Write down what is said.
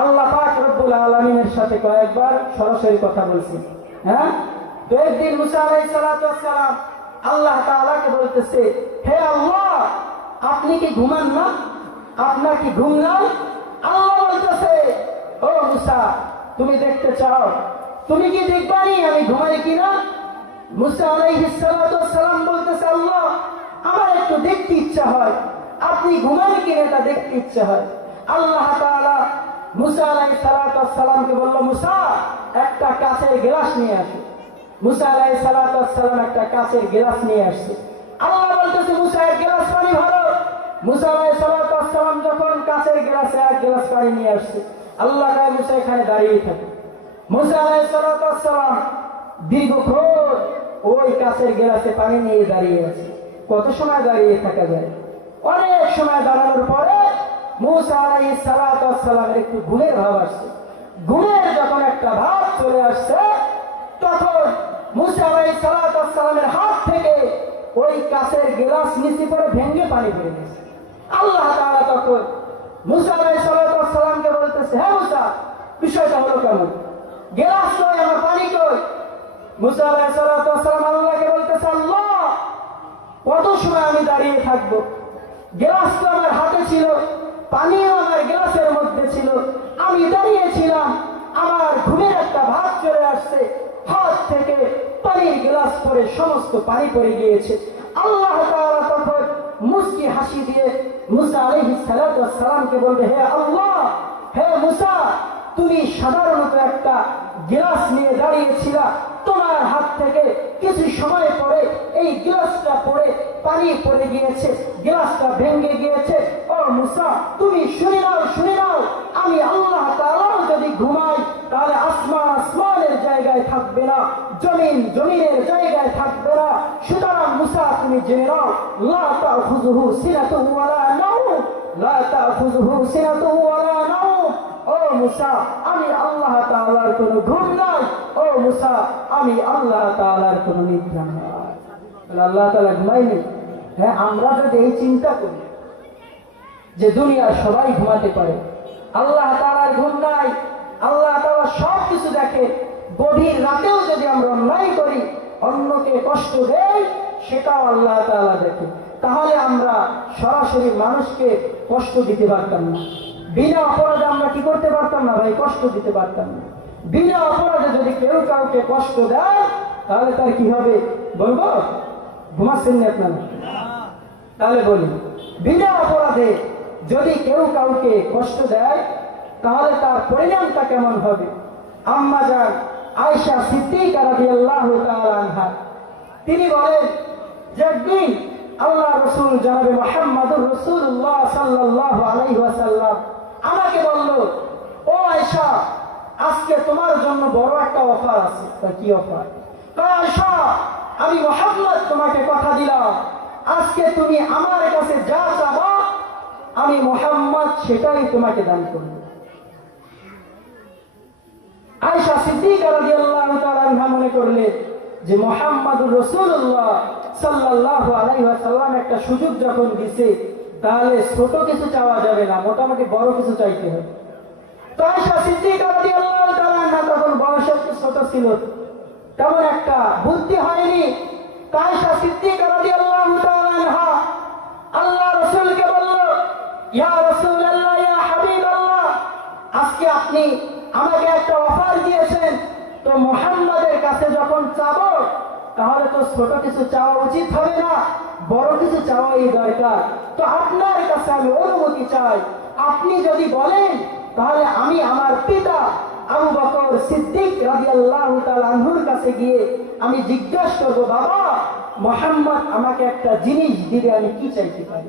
আল্লাহ পাক রব্বুল আলামিনের সাথে কয়েকবার সরাসরি কথা বলছেন। হ্যাঁ, তো একদিন মুসা আলাইহিস সালাতু ওয়াস সালাম আল্লাহ তাআলাকে বলতেছে, হে আল্লাহ, আপনি কি ঘুমান না? আপনার কি ঘুম নাই? আল্লাহ বলতেছে, ও মুসা, তুমি দেখতে চাও? তুমি কি দেখবানি আমি ঘুমাই কিনা? মুসা আলাইহিস সালাতু ওয়াস সালাম বলতেছে, আল্লাহ, আমার একটু দেখতে ইচ্ছা হয়, আপনি ঘুমান কিনা এটা দেখতে ইচ্ছা হয়। আল্লাহ তাআলা মুসা আলাইহিস সালাতু ওয়াস সালামকে বলল, মুসা, একটা কাচের গ্লাস নিয়ে আসো। মুসা আলাইহিস সালাতু ওয়াস সালাম একটা কাচের গ্লাস নিয়ে আসছে। আল্লাহ বলতেছে, মুসা, এক গ্লাস পানি ভরো। মুসা আলাইহিস সালাতু ওয়াস সালাম যখন কাচের গ্লাসে এক গ্লাস পানি নিয়ে আসছে, আল্লাহ তাআলা মুসা এখানে দাঁড়িয়ে থাকে। মুসা আলাইহিস সালাতু ওয়াস সালাম দীর্ঘক্ষণ ওই কাচের গ্লাসে পানি নিয়ে দাঁড়িয়ে আছে। কত সময় দাঁড়িয়ে থাকা যায়? অনেক সময় দাঁড়ানোর পরে মুসা আলাইহিস সালাতু ওয়াস সালামের একটু ঘুমের ভাব আসছে। ঘুমের যখন একটা ভাব চলে আসছে, তখন মুসা আলাইহিস সালাতু ওয়াস সালামের হাত থেকে ওই কাচের গ্লাস নিচে পড়ে ভেঙে পানি পড়ে গেছে। আল্লাহ তাআলা তখন মুসা আলাইহিস সালাতু ওয়াস সালামকে বলতেছে, হে মুসা, বিষয়টা হলো কেমন? গ্লাস কই, আমার পানি কই? মুসা আলাইহিস সালাতু ওয়াস সালাম আল্লাহকে বলতেছে, আল্লাহ, কত সময় আমি দাঁড়িয়ে থাকবো? গ্লাস তো আমার হাতে ছিল, পানিও আমার গ্লাসের মধ্যে ছিল, আমি দাঁড়িয়েছিলাম, আমার ঘুমের একটা ভাব চলে আসছে, হাত থেকে পানির গ্লাস পরে সমস্ত পানি পড়ে গিয়েছে। আল্লাহ তাআলা তখন মুস্কি হাসি দিয়ে মুসা আলাইহিস সালাতু ওয়াস সালামকে বলবে, হে আল্লাহ, হে মুসা, তুমি সাধারণত একটা গ্লাস নিয়ে দাঁড়িয়েছিলা, তোমার হাত থেকে কিছু সময় পরে এই গ্লাসটা পড়ে পানি পড়ে গিয়েছে, গ্লাসটা ভেঙে গিয়েছে। ও মুসা, তুমি শুনে নাও, শুনে নাও, আমি আল্লাহ তাআলা যদি ঘুমাই, তাহলে আসমান আসমানের জায়গায় থাকবে না, জমিন জমিনের জায়গায় থাকবে না। সুতরাং মুসা, তুমি জেনে নাও, লা তাখুযুহু সিনাতুন ওয়ালা নাওম, লা তাখুযুহু সিনাতুন ওয়ালা নাওম। ও মুসা, আমি আল্লাহ তাআলার কোনো ঘুম নাই। ও মুসা, আমি আল্লাহ তাআলার কোনো নিদ্রা নাই। আল্লাহ তাআলা ঘুমায়নি? হ্যাঁ, আমরা যদি এই চিন্তা করি যে দুনিয়ার সবাই ঘুমাতে পারে, আল্লাহ তাআলার ঘুম নাই, আল্লাহ তাআলা সব কিছু দেখে, গভীর রাতেও যদি আমরা অন্যায় করি, অন্যকে কষ্ট দেই, সেটাও আল্লাহ তাআলা দেখে, তাহলে আমরা সরাসরি মানুষকে কষ্ট দিতে পারতাম না। বিনা অপরাধে আমরা কি করতে পারতাম না ভাই? কষ্ট দিতে পারতাম না। বিনা অপরাধে যদি কেউ কাউকে কষ্ট দেয়, তাহলে তার কি হবে বলবো? ঘুমাচ্ছেন না আপনারা? তাহলে বলি, বিনা অপরাধে যদি কেউ কাউকে কষ্ট দেয়, তাহলে তার পরিণামটা কেমন হবে? আম্মা জান আয়েশা সিদ্দিকা রাদিয়াল্লাহু তাআলা আনহা তিনি বলেন যে একদিন আল্লাহ রাসূল জনাবে মুহাম্মদুর রাসূলুল্লাহ সাল্লাল্লাহু আলাইহি ওয়াসাল্লাম আমাকে বলল, ও আয়েশা, আজকে তোমার জন্য বড় একটা অফার আছে। কি অফার? আয়েশা, আমি মুহাম্মদ তোমাকে কথা দিলাম, আজকে তুমি আমার কাছে যা চাবা, আমি মুহাম্মদ সেটাই তোমাকে দান করব। আয়েশা সিদ্দিকা রাদিয়াল্লাহু তাআলা আনহা মনে করলে যে মুহাম্মদুর রাসূলুল্লাহ সাল্লাল্লাহু আলাইহি ওয়াসাল্লাম একটা সুযোগ যখন দিছে, তাহলে ছোট কিছু চাওয়া যাবে না, মোটামুটি বড় কিছু চাইতে হবে। তো আয়েশা সিদ্দিকা রাদিয়াল্লাহু তাআলা আনহা তখন বয়সে ছোট ছিল, তেমন একটা বুদ্ধি হয়নি। আয়েশা সিদ্দিকা রাদিয়াল্লাহু তাআলা আনহা আল্লাহ রাসূলকে বলল, ইয়া রাসূলুল্লাহ, ইয়া হাবিবাল্লাহ, আজকে আপনি আমাকে একটা অফার দিয়েছেন, তো মুহাম্মাদের কাছে যখন চাবো, তাহলে তো ছোট কিছু চাওয়া উচিত হবে না, বড় কিছু চাওয়াই দরকার। তো আপনার কাছে আমি অনুমতি চাই, আপনি যদি বলেন, তাহলে আমি আমার পিতা আবু বকর সিদ্দিক রাদিয়াল্লাহু তাআলা আনহুর কাছে গিয়ে আমি জিজ্ঞাসা করবো, বাবা, মুহাম্মদ আমাকে একটা জিনিস দিলে আমি কি চাইতে পারি?